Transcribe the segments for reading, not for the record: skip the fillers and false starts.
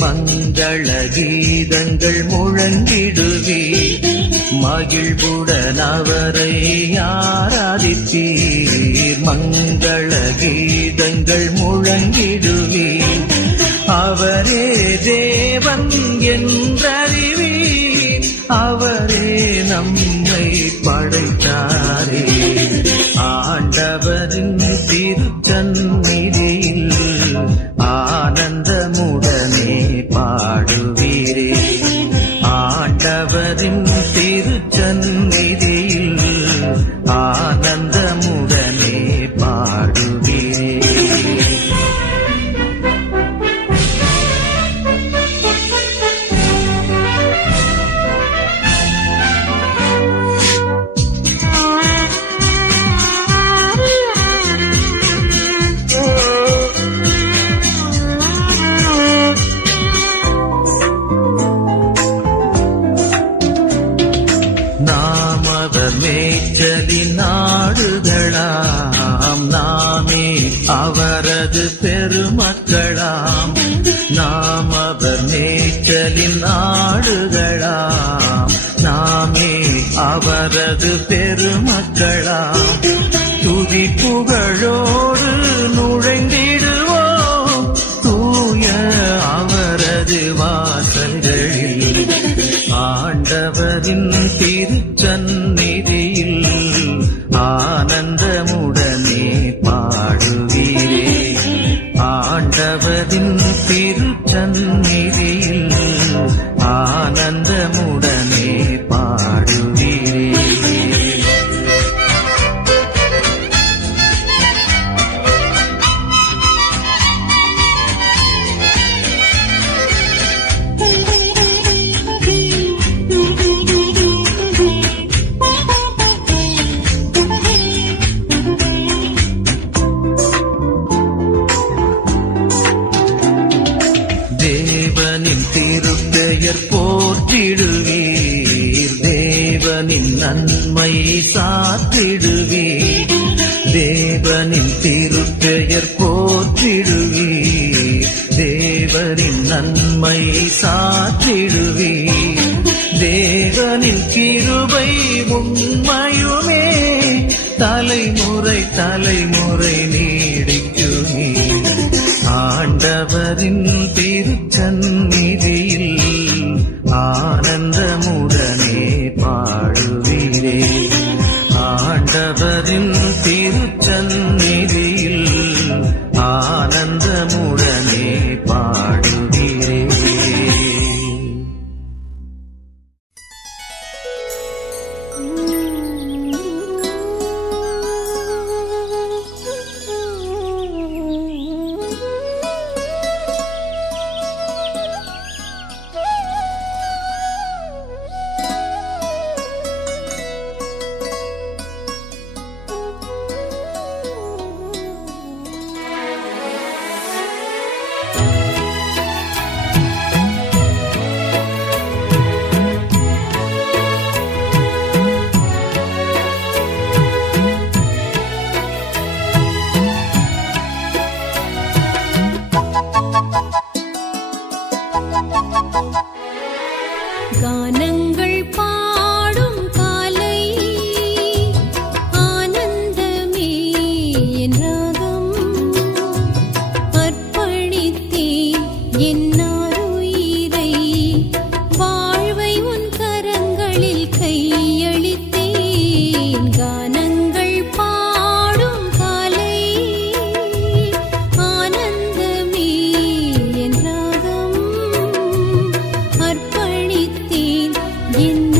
மங்கள கீதங்கள் முழங்கிடுவீர், மகிழ்வுடன் அவரை ஆராதிப்பீர். மங்கள கீதங்கள் முழங்கிடுவீர், அவரே தேவன் என்றறிவீர், அவரே நம்மை படைத்தாரே. ஆண்டவரின் திருச்சந்நிதியில் ஆனந்தமுடனே பாடுவீரே. ஆண்டவரின் திருச்சந்நிதியில் ஆனந்தமுடனே பாடுவீரே. மேய்ச்சலின் ஆடுகளாம், நாமே அவரது பெருமக்களாம். நாம் அவர் மேய்ச்சலின் ஆடுகளாம், நாமே அவரது பெருமக்களாம். துதி புகழோடு நுழைந்திடுவோம் தூய அவரது வாசல்களில். ஆண்டவரின் திருச்சந்நிதியில் ஆனந்தமுடனே பாடுவீரே. ஆண்டவரின் திருச்சந்நிதியில் ஆனந்தமுடனே பாடுவீரே. தேவனின் திருப்பெயர் போற்றிடுவீர், தேவனின் நன்மை சாத்திடுவீர். தேவனின் திருப்பெயர் போற்றிடுவீர், தேவனின் நன்மை சாத்திடுவீர். தேவனின் கிருபை உண்மையுமே தலைமுறை தலைமுறை நீடிக்குமே. ஆண்டவரின் திருச்சந்நிதியில் ஆனந்தமுடனே பாடுவீரே. ஆண்டவரின் திருச்சந்நிதியில் ஆனந்தமுடனே பாடுவீரே. கானங்கள் பாடும் காலை ஆனந்தமே என் ராகம் அர்ப்பணித்தேன் என்னாருயிரை வாழ்வை உன் கரங்களில் கையளித்தேன். கானங்கள் பாடும் காலை ஆனந்தமே என் ராகம் அர்ப்பணித்தேன் என்ன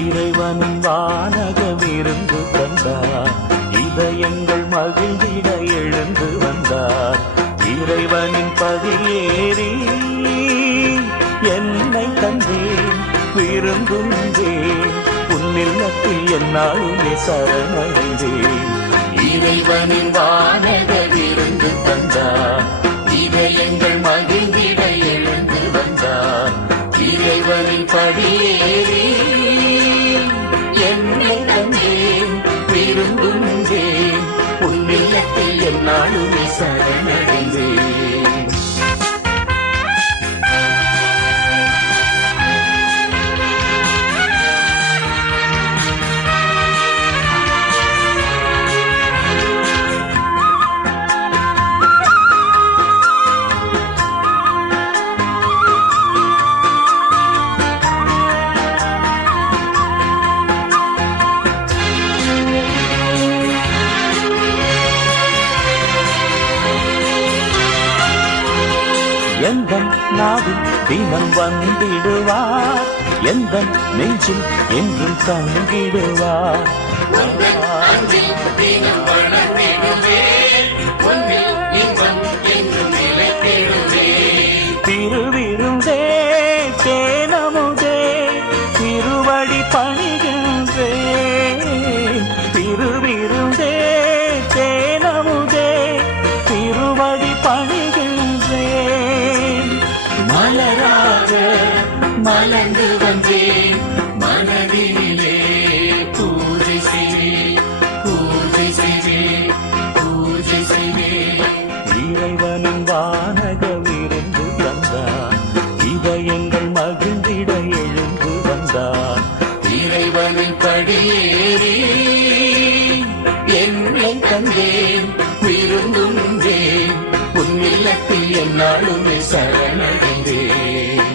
இறைவனும் வானகமிருந்து தந்தார், இதயங்கள் மகிழ்ந்திட எழுந்து வந்தார். இறைவனின் பதியேறி என்னை தந்தேன், விருந்துந்தேன், உன்னில்லத்தில் என்னாலுமே சரணடைந்தேன். இறைவனின் வானகமிருந்து தந்தார், இதயங்கள் மகிழ்ந்திட எழுந்து வந்தார். இறைவனின் படியேறி என்னை தந்தேன், விருந்துந்தேன், உன்னில்லத்தில் என்னாலுமே சரணடைந்தேன். எந்தன் நாவில் தினம் வந்திடுவார், எந்தன் நெஞ்சில் என்றும் தங்கிடுவார். திருவிருந்தே தேனமுதே திருவடி பணிகின்றேன். திருவிருந்தே தேனமுதே திருவடி பணிகின்றேன். மலராக மலர்ந்து வந்தேன், மனதிலே பூஜை செய்வேன், பூஜை செய்வேன், பூஜை செய்வேன். இறைவனின் வானகமிருந்து தந்தார், இதயங்கள் மகிழ்ந்திட எழுந்து வந்தார். இறைவனின் படியேறி என்னை தந்தேன், விருந்துந்தேன், உன்னில்லத்தில் என்னாலுமே சரணடைந்தேன்.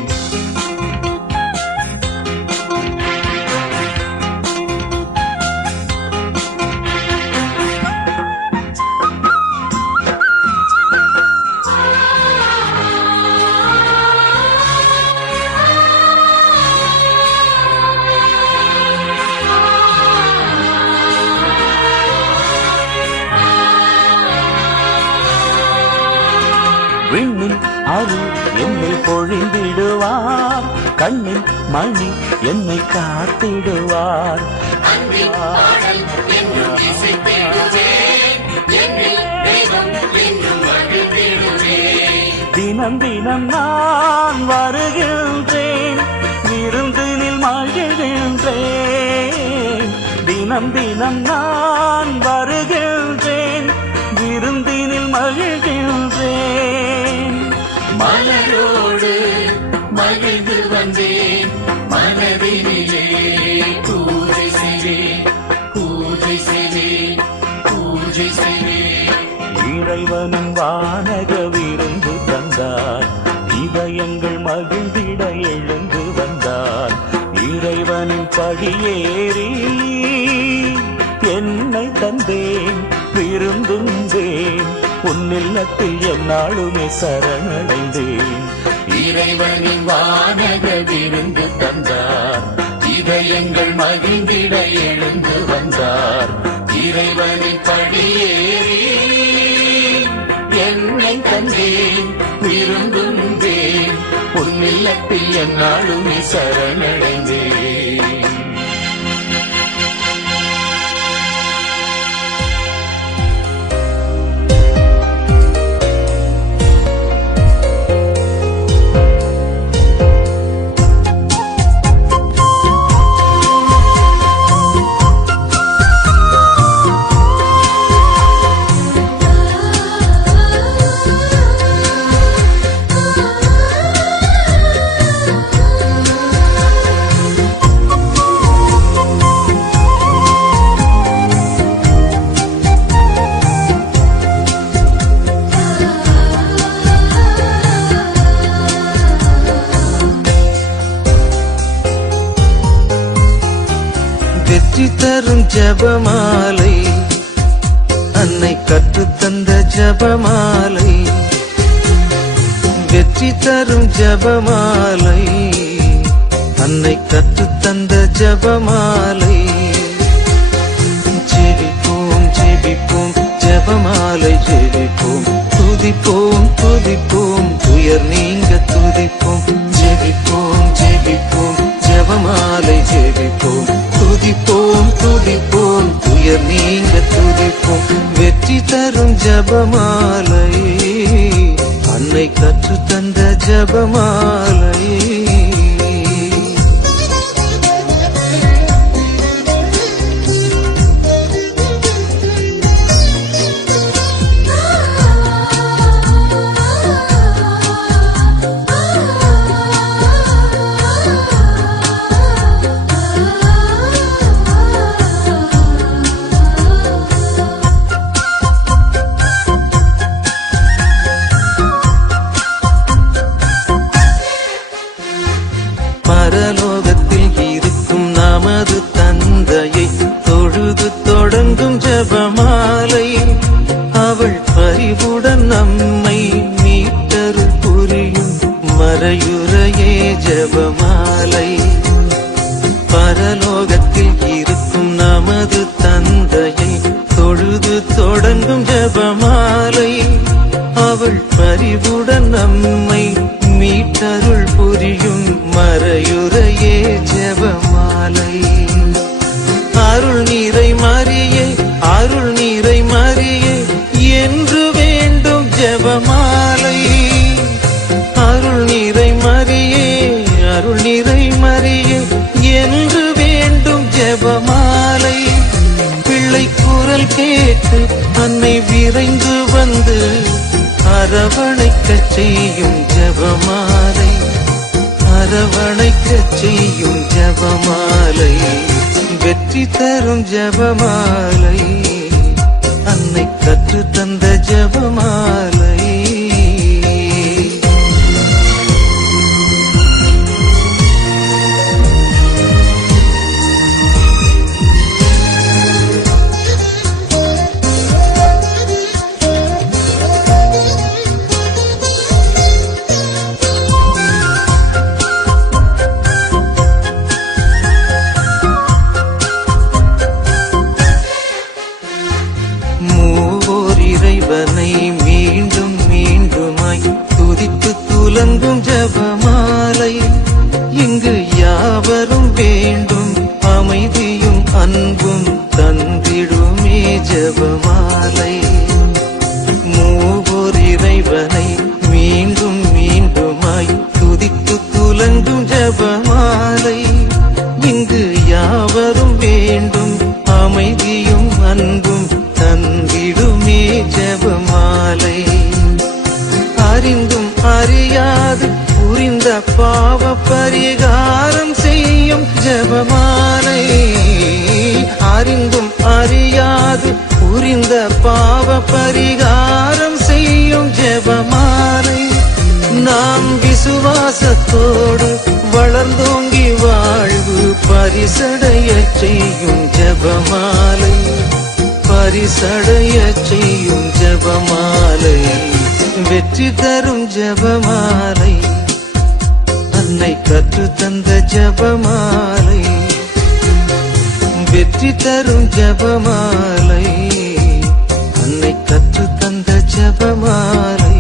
விண்ணில் அருள் என்னை பொழிந்திடுவார், கண்ணில் மணி என்னை காத்திடுவார். தினம் தினம் நான் வருகின்றேன், விருந்தினில் மகிழ்கின்றேன். தினம் தினம் நான் வருகின்றேன், விருந்தினில் மகிழ்கின்றேன். மலரோடு மகிழ்ந்து வந்தேன், மனதினிலே பூஜை செய்வேன், பூஜை செய்வேன், பூஜை செய்வேன். இறைவனும் வானகமிருந்து தந்தார், இதயங்கள் மகிழ்ந்திட எழுந்து வந்தார். இறைவனின் படியேறி என்னை தந்தேன், விருந்துந்தேன், உன்னில்லத்தில் என்னாலுமே சரணடைந்தேன். இறைவனின் வானகமிருந்து தந்தார், இதயங்கள் மகிழ்ந்திட எழுந்து வந்தார். இறைவனின் படியேறி என்னை தந்தேன், விருந்துந்தேன், உன்னில்லத்தில் என்னாலுமே சரணடைந்தேன். வெற்றி தரும் ஜபமாலை, அன்னை கற்றுத்தந்த ஜபமாலை. வெற்றி தரும் ஜபமாலை, அன்னை கற்றுத்தந்த ஜபமாலை. ஜெபிப்போம் ஜெபிப்போம் ஜபமாலை ஜெபிப்போம், துதிப்போம் துதிப்போம் துயர் நீங்க துதிப்போம். ஜெபிப்போம் ஜெபிப்போம் ஜபமாலை ஜெபிப்போம், துதிப்போம் துதிப்போம் துயர் நீங்க துதிப்போம். வெற்றி தரும் ஜபமாலை, அன்னை கற்று தந்த ஜபமாலை. பரலோகத்தில் இருக்கும் நமது தந்தையை தொழுது தொடங்கும் ஜபமாலை, அவள் பரிவுடன் நம்மை மீட்டருள் புரியும் மறையுறையே ஜபமாலை. பரலோகத்தில் இருக்கும் நமது தந்தையை தொழுது தொடங்கும் ஜபமாலை, அவள் பரிவுடன் நம்மை மீட்டருள் புரியும் மறையுறையே ஜபமாலை. அருள் நீரை மரியே அருள் நீரை மரியே என்று வேண்டும் ஜபமாலை. அருள் நீரை மரியே அருள் நீரை மரியே என்று வேண்டும் ஜபமாலை. பிள்ளை குரல் கேட்டு அன்னை விரைந்து வந்து அரவணைக்கச் செய்யும் ஜபமாலை, அரவணைக்கச் செய்யும் ஜபமாலை. வெற்றி தரும் ஜபமாலை, அன்னை கற்று தந்த ஜபமாலை. இறைவனை மீண்டும் மீண்டுமாய் துதித்து துலங்கும் ஜபமாலை. இங்கு யாவரும் வேண்டும் அமைதியும் அன்பும் தந்திடுமே ஜபமாலை. மூவோர் இறைவனை மீண்டும் மீண்டுமாய் துதித்து துலங்கும் ஜபமாலை. இங்கு யாவரும் வேண்டும் அமைதியும் அன்பும் தந்திடுமே ஜபமாலை. அறிந்தும் அறியாது புரிந்த பாவ பரிகாரம் செய்யும் ஜபமாலை. அறிந்தும் அறியாது புரிந்த பாவ பரிகாரம் செய்யும் ஜபமாலை. நாம் விசுவாசத்தோடு வளர்ந்தோங்கி வாழ்வு பரிசடைய செய்யும் ஜபமாலை, பரிசடைய செய்யும் ஜபமாலை. வெற்றி தரும் ஜபமாலை, அன்னை கற்று தந்த ஜபமாலை. வெற்றி தரும் ஜபமாலை, அன்னை கற்று தந்த ஜபமாலை.